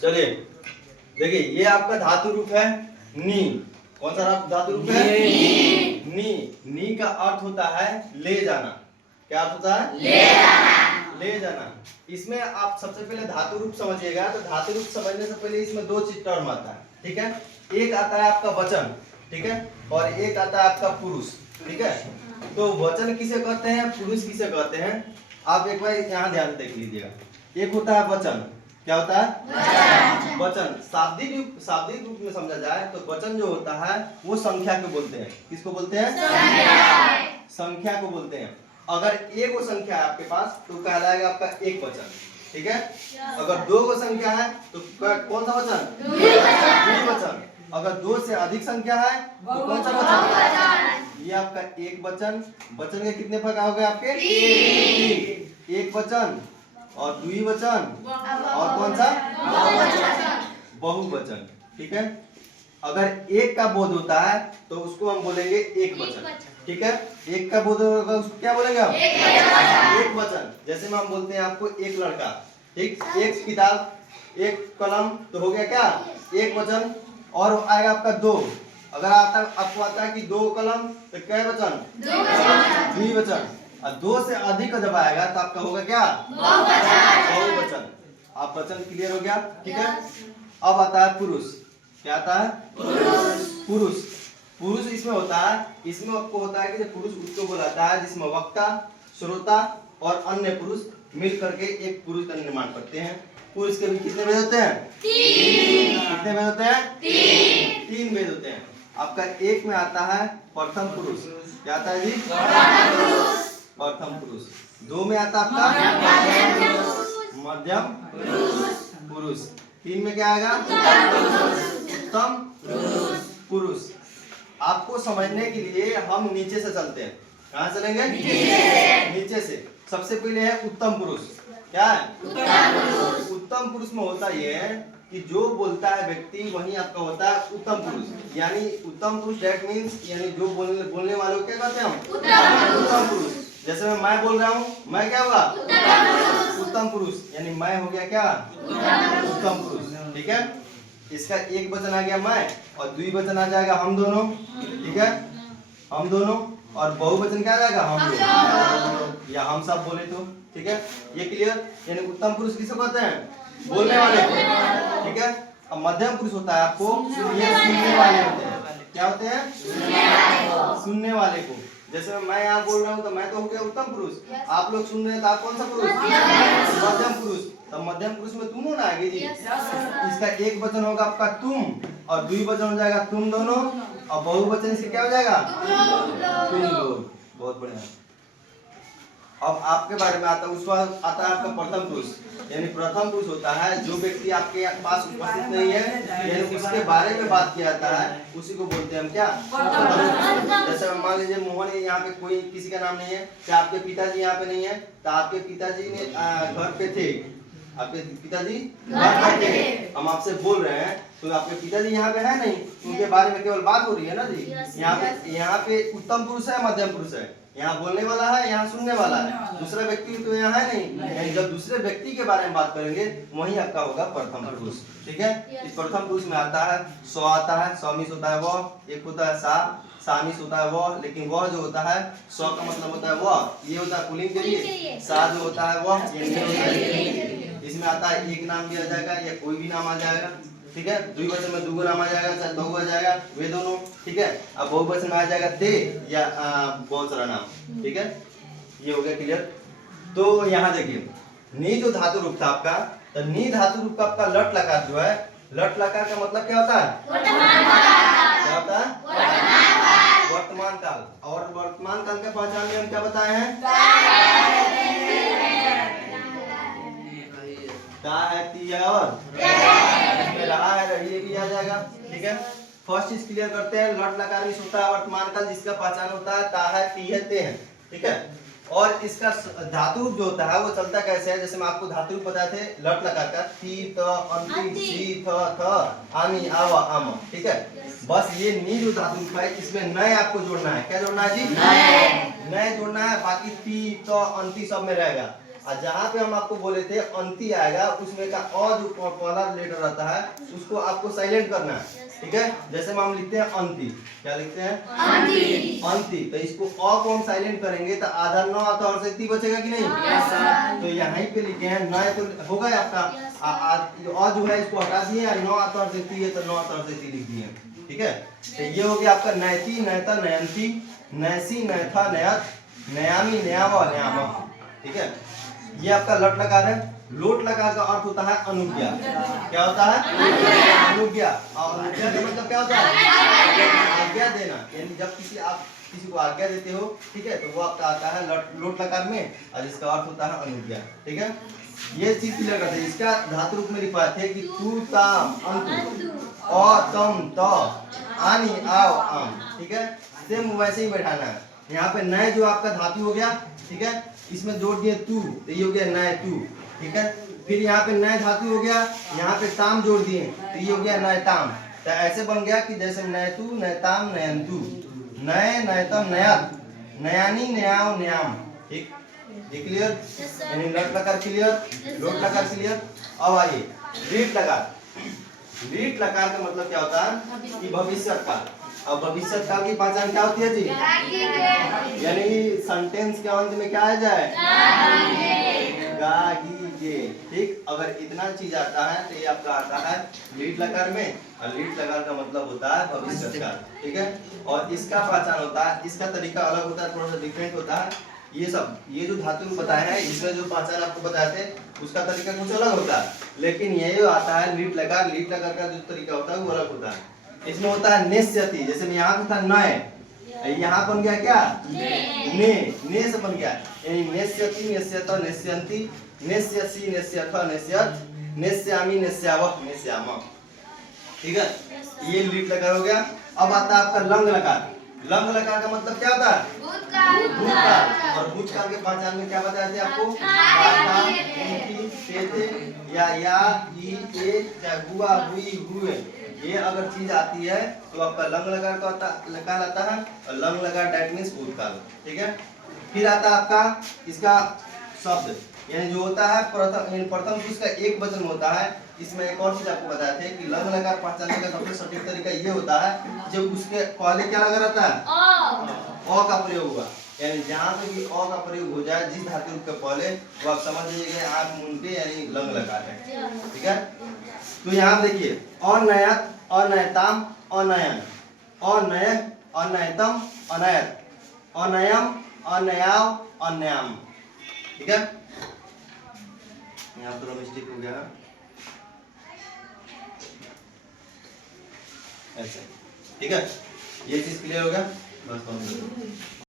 चलिए देखिए, ये आपका धातु रूप है नी। कौन सा धातु रूप है? नी। नी का अर्थ होता है ले जाना। क्या अर्थ होता है? ले जाना। ले जाना। इसमें आप सबसे पहले धातु रूप समझिएगा। तो धातु रूप समझने से पहले इसमें दो चीज टर्म आता है, ठीक है। एक आता है आपका वचन, ठीक है, और एक आता है आपका पुरुष, ठीक है। तो वचन किसे कहते हैं, पुरुष किसे कहते हैं, आप एक बार यहाँ ध्यान देख लीजिएगा। एक होता है वचन। क्या होता है? वचन। शाब्दिक रूप में समझा जाए तो वचन जो होता है वो संख्या को बोलते हैं। किसको बोलते हैं? संख्या को बोलते हैं। अगर एक वो संख्या है आपके पास तो कहलाएगा आपका एक वचन, ठीक है। अगर दो वो संख्या है तो कौन सा वचन? द्विवचन। अगर दो से अधिक संख्या है तो कौन सा वचन? ये आपका एक वचन। वचन के कितने प्रकार हो गए आपके? तीन। एक वचन और द्विवचन और कौन सा? बहुवचन, ठीक है। अगर एक का बोध होता है तो उसको हम बोलेंगे एक वचन, ठीक है। एक का बोध होगा उसको क्या बोलेंगे हम? एक वचन। जैसे में हम बोलते हैं आपको एक लड़का, ठीक, एक किताब, एक कलम, तो हो गया क्या? एक वचन। और आएगा आपका दो। अगर आपको आता है कि दो कलम तो क्या वचन? द्विवचन। और दो से अधिक जब आएगा तो आपका होगा क्या? बहुवचन। आप वचन क्लियर हो गया, ठीक है। अब आता है पुरुष। क्या आता है? पुरुष। पुरुष इसमें होता है, इसमें आपको होता है कि पुरुष उसको बोलाता है जिसमें वक्ता, श्रोता और अन्य पुरुष मिल करके एक पुरुष का निर्माण करते हैं। पुरुष के भी कितने भेद होते हैं? तीन। कितने भेद होते हैं? तीन भेद होते हैं। आपका एक में आता है प्रथम पुरुष। क्या आता है जी? प्रथम पुरुष। दो में आता है आपका मध्यम पुरुष। तीन में क्या आएगा? उत्तम पुरुष। आपको समझने के लिए हम नीचे से चलते हैं। कहाँ चलेंगे? नीचे से। सबसे पहले है उत्तम पुरुष। क्या है? उत्तम पुरुष में होता ये है कि जो बोलता है व्यक्ति वही आपका होता है उत्तम पुरुष। यानी उत्तम पुरुष दैट मीन्स यानी जो बोलने वाले को क्या कहते हैं हम? उत्तम पुरुष। जैसे मैं बोल रहा हूँ, मैं क्या हुआ? उत्तम पुरुष। यानी मैं हो गया क्या? उत्तम पुरुष, ठीक है। इसका एक वचन आ गया मैं, और द्विवचन आ जाएगा हम दोनों, ठीक है, हम दोनों। और बहुवचन क्या आ जाएगा? हम लोग, या हम सब बोले तो, ठीक है। ये क्लियर? यानी उत्तम पुरुष किसे कहते हैं? बोलने वाले को, ठीक है। अब मध्यम पुरुष होता है आपको ये सुनने वाले होते हैं। क्या होते हैं? सुनने वाले को। जैसे मैं यहाँ बोल रहा हूँ तो मैं तो हो गया उत्तम पुरुष। आप लोग सुन रहे हैं तो आप कौन सा पुरुष? मध्यम पुरुष। तो मध्यम पुरुष में तुम हो ना आगे जी। इसका एक वचन होगा आपका तुम, और द्विवचन हो जाएगा तुम दोनों, और बहुवचन इसका क्या हो जाएगा? तुम लोग। बहुत बढ़िया। अब आपके बारे में आता है, उसका आता है आपका प्रथम पुरुष। यानी प्रथम पुरुष होता है जो व्यक्ति आपके पास उपस्थित नहीं है, यानी उसके बारे में बात किया जाता है, उसी को बोलते हैं हम क्या? जैसे मान लीजिए मोहन यहाँ पे कोई किसी का नाम नहीं है, क्या आपके पिताजी यहाँ पे नहीं है, तो आपके पिताजी ने घर पे थे, आपके पिताजी घर पे थे, हम आपसे बोल रहे हैं तो आपके पिताजी यहाँ पे है नहीं, उनके बारे में केवल बात हो रही है ना जी। यहाँ पे उत्तम पुरुष है, मध्यम पुरुष है, यहाँ बोलने वाला है, यहाँ सुनने वाला है, दूसरा व्यक्ति तो यहाँ है नहीं। जब दूसरे व्यक्ति के बारे में बात करेंगे वही आपका होगा प्रथम पुरुष, ठीक है। इस प्रथम पुरुष में आता है स्व, आता है सौमिस होता है वह, एक होता है सा, सामिस होता है वह, लेकिन वह जो होता है स्व का मतलब होता है वह, ये होता है पुल्लिंग के लिए, सा जो होता है वह, इसमें आता है एक नाम भी आ जाएगा या कोई भी नाम आ जाएगा, ठीक है। द्विवचन में दुगो नाम आ जाएगा, चाहे बहु आ जाएगा, वे दोनों, ठीक है। अब बहुवचन में आ जाएगा ते या बहुत सारा नाम, ठीक है। ये हो गया क्लियर। तो यहाँ देखिए, नी जो धातु रूप था आपका, तो नी धातु रूप का आपका लट लकार जो है, लट लकार का मतलब क्या होता है? क्या होता है? वर्तमान काल। और वर्तमान काल के पहचान में हम क्या बताए हैं? का है, ती है, और रहा है, रही भी आ जाएगा, ठीक है। फर्स्ट चीज क्लियर करते हैं, लट लकार में होता है वर्तमान काल जिसका पहचान होता है ता है, ती है, ते है, ठीक है। और इसका धातु रूप जो होता है वो चलता कैसे है? जैसे मैं आपको धातु रूप बताए थे लट लकार का, ती, त, अंति, सी, थ, थ, आमी, आव, आम, ठीक है। बस ये नी जो धातु रूप है इसमें नए आपको जोड़ना है। क्या जोड़ना है जी? नए जोड़ना है। बाकी ती, त, अंति सब में रहेगा। और जहाँ पे हम आपको बोले थे अंति आएगा, उसमें का अ जो पहला लेटर रहता है उसको आपको साइलेंट करना है, ठीक है। जैसे हम लिखते हैं अंति, क्या लिखते हैं? अंति। अंति, तो इसको अ को हम साइलेंट करेंगे तो आधा न आता और से ती बचेगा कि नहीं? तो यहाँ पे लिखे हैं न, तो होगा आपका अ जो है इसको हटा दिए, न आता और से ती है तो न आता और से ती लिख दिए, ठीक है। तो ये हो गया आपका नैति, नैता, नयंती, नैसी, नैथा, नयत, नयामी, नयावा, नयामा, ठीक है। ये आपका लट लकार है। लोट लकार का अर्थ होता है अनुज्ञा। क्या होता है? अनुज्ञा। और अनुज्ञा का मतलब क्या होता है? आज्ञा देना, यानी जब आप किसी को आज्ञा देते हो, ठीक है, तो वो आपका आता है लोट लकार में, और इसका अर्थ होता है अनुज्ञा, ठीक है। ये चीज क्लियर करते हैं। इसका धातु रूप में लिखा थे कि तू, ताम, अंतु, अ, तम, त, आनी, आओ, आम, ठीक है। सेम वैसे ही बैठाना है। यहाँ पे नए जो आपका धातु हो गया, ठीक है, इसमें जोड़ दिए तू, तो ये हो गया नए तू, ठीक है। फिर यहाँ पे नए धातु हो गया, यहाँ पे ताम जोड़ दिए, तो ये हो गया नए ताम। तो ऐसे बन गया कि जैसे नए तू, नए ताम, नयंतु, नए, नयतम, नयत, नयानी, नयाव, नयाम, ठीक। ये क्लियर? यानी लट लकार क्लियर, लोट लकार क्लियर। अब आइए लीट लकार। लीट लकार का मतलब क्या होता है कि भविष्य काल। अब भविष्य काल की पहचान क्या होती है जी? यानी सेंटेंस के अंत में क्या आ जाए? गागीगे, ठीक। अगर इतना चीज आता है तो ये आपका आता है लीट लकार में, और लीट लकार का मतलब होता है भविष्य काल, ठीक है। और इसका पहचान होता है, इसका तरीका अलग होता है, थोड़ा सा डिफरेंट होता है। ये सब ये जो धातु बताए हैं, इसमें जो पहचान आपको बताए थे उसका तरीका कुछ अलग होता है, लेकिन ये जो आता है लीट लकार, लीट लकार का जो तरीका होता है वो अलग होता है। इसमें होता है नेस्यति, जैसे यहाँ पे था नय, यहाँ बन गया क्या? ने से बन गया, यानी नेस्यति, नेस्यत, नेस्यंती, नेस्यसी, नेस्यथ, नेस्यत, नेस्यामी, नेस्यावह, नेस्यामा, ठीक है। ये लीट लकार हो गया। अब आता है आपका लंग लकार। लंग लकार का मतलब क्या होता है? भूतकाल। और भूतकाल के पहचान में क्या बताया थे आपको? या ई, ए, हुआ, हुई, हुए, ये अगर चीज आती है तो आपका लंग लकार का लकार आता है, और लंग लकार दैट मींस भूतकाल, ठीक है। फिर आता है आपका इसका शब्द, यानी जो होता है प्रथम पुरुष का एक वचन होता है। इसमें एक और चीज आपको बताते हैं कि लंग लकार पहचानने का सबसे सटीक तरीका ये होता है जब उसके पहले क्या लगा रहता है? अ का प्रयोग हुआ, यानी जहाँ पे भी अ का प्रयोग हो जाए जिस धातु रूप के पहले, वो आप समझ लीजिए आंख मूंद के यानी लंग लकार है, ठीक है। तो यहाँ देखिए अनयत, अनयताम, अनयन, अनय, अनयतम, अनयत, अनयम, अनयाव, अनयाम, ठीक है। यहाँ थोड़ा मिस्टेक हो गया ऐसे, ठीक है। ये चीज क्लियर हो गया बस।